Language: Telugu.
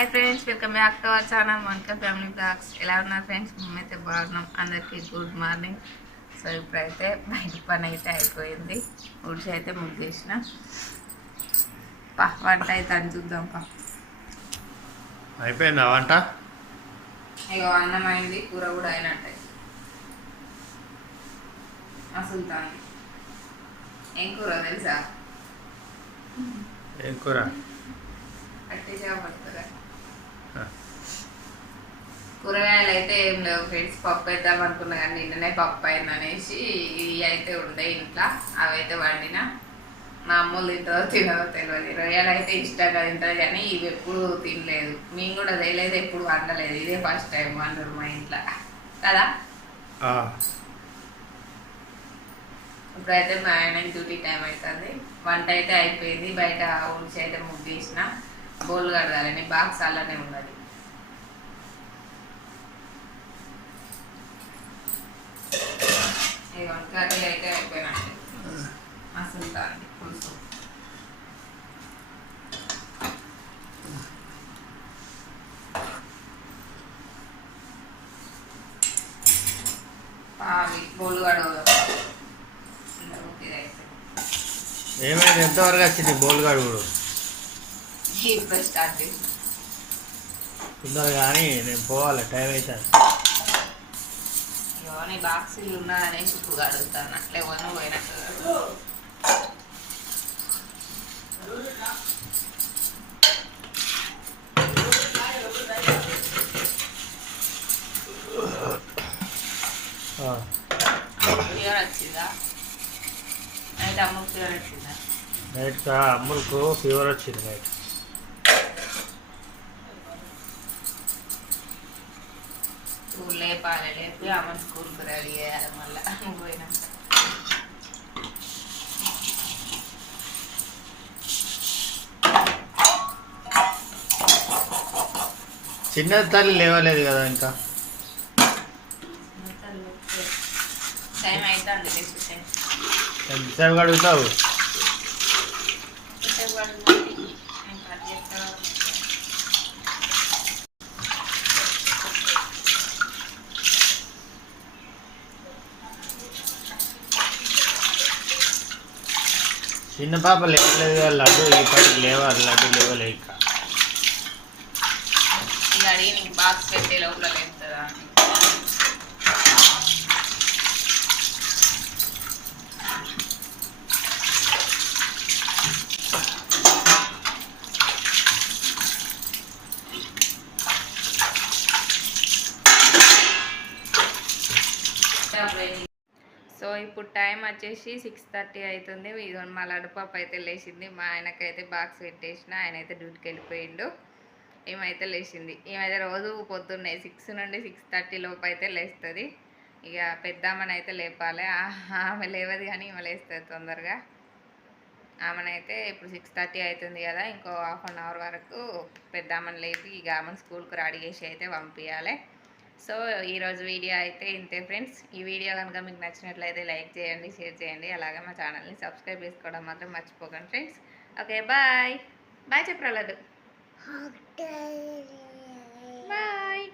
Hi friends welcome back to our channel మన్క family blogs. ఎలా ఉన్నారు ఫ్రెండ్స్? మేమైతే బాగున్నాం. అందరికీ గుడ్ మార్నింగ్. సో ఇప్పుడైతే బయట పని అయితే అయిపోయింది. ఉడిచి అయితే ముగ్గేసిన. పా వంట అయితే అని చూద్దాం పా. అయిపోయిందా వంట? ఇగో అన్నం అయింది కూర కూడా అయినట్టే. అసలు ఏం కూర తెలుసా? ఏం కూర? అట్టి చేపడుతుందా ఆ. కూరగాయలు అయితే ఏం లేవు ఫ్రెండ్స్ పప్పు వేద్దాం అనుకున్నా కానీ నిన్ననే పప్పు అయింది అనేసి ఇవి అయితే ఉండే ఇంట్లో అవి అయితే వండిన. మా అమ్మలు తింటారో తినదో తెలియదు రొయ్యలు అయితే ఇష్టంగా తింటుంది కానీ ఇవి ఎప్పుడు తినలేదు. మేము కూడా తెలియదు ఎప్పుడు వండలేదు. ఇదే ఫస్ట్ టైం వండరు మా ఇంట్లో. కదా? ఇప్పుడైతే మా ఆయన డ్యూటీ టైం అవుతుంది వంట అయితే అయిపోయింది. బయట ఊడ్చి అయితే ముగ్గేసిన. బోల్ కడగాలని బాక్స్ అలానే ఉన్నది. కర్రీ అయితే అయిపోయినట్టు అసలు కాదు పులుసు బోల్ కడగదు ఏమైంది? ఎంతవరకు వచ్చింది బోల్గాడు కూడా స్టార్ట్ చేసి. తొందరగా కానీ నేను పోవాలి టైం అవుతుంది. నీ బాక్సులు ఉన్నాయనేసి ఇప్పుడు అడుగుతాను అట్లే పోయిన పోయినట్టు నైట్ అమ్మకు ఫీవర్ వచ్చిందా? నైట్ అమ్ములకు ఫీవర్ వచ్చింది నైట్. చిన్న తల్లి లేవలేదు కదా ఇంకా టైం అవుతుంది ఎంతసేపు అడుగుతావు ఎంతసేపు పడుతుంది? నేను కట్ చేస్తా. చిన్న పాప లేవలేదు లడ్డు ఇప్పటికి పడికి లడ్డు లేవలే ఇంకా అడిగి బాక్స్ పెట్టే లోపల లేపుతుందా అని. సో ఇప్పుడు టైం వచ్చేసి సిక్స్ థర్టీ అవుతుంది. ఇదిగో మా లడ్డుపాప అయితే లేచింది. మా ఆయనకైతే బాక్స్ పెట్టేసిన. ఆయన అయితే డ్యూటీకి వెళ్ళిపోయిండు. ఏమైతే లేచింది. ఏమైతే రోజు పొద్దున్నే సిక్స్ నుండి సిక్స్ థర్టీ లోపు అయితే లేస్తుంది. ఇక పెద్దామని అయితే లేపాలి. ఆమె లేవదు కానీ ఈమె లేస్తుంది తొందరగా. ఆమెనైతే ఇప్పుడు సిక్స్ థర్టీ అవుతుంది కదా. ఇంకో హాఫ్ అన్ అవర్ వరకు పెద్దామని లేపి ఇక ఆమెను స్కూల్కి రెడీ చేసి అయితే పంపించాలి సో ఈరోజు వీడియో అయితే ఇంతే ఫ్రెండ్స్. ఈ వీడియో కనుక మీకు నచ్చినట్లయితే లైక్ చేయండి షేర్ చేయండి. అలాగే మా ఛానల్ని సబ్స్క్రైబ్ చేసుకోవడం మాత్రం మర్చిపోకండి ఫ్రెండ్స్. Okay bye. బాయ్ చెప్పరాలదు బాయ్.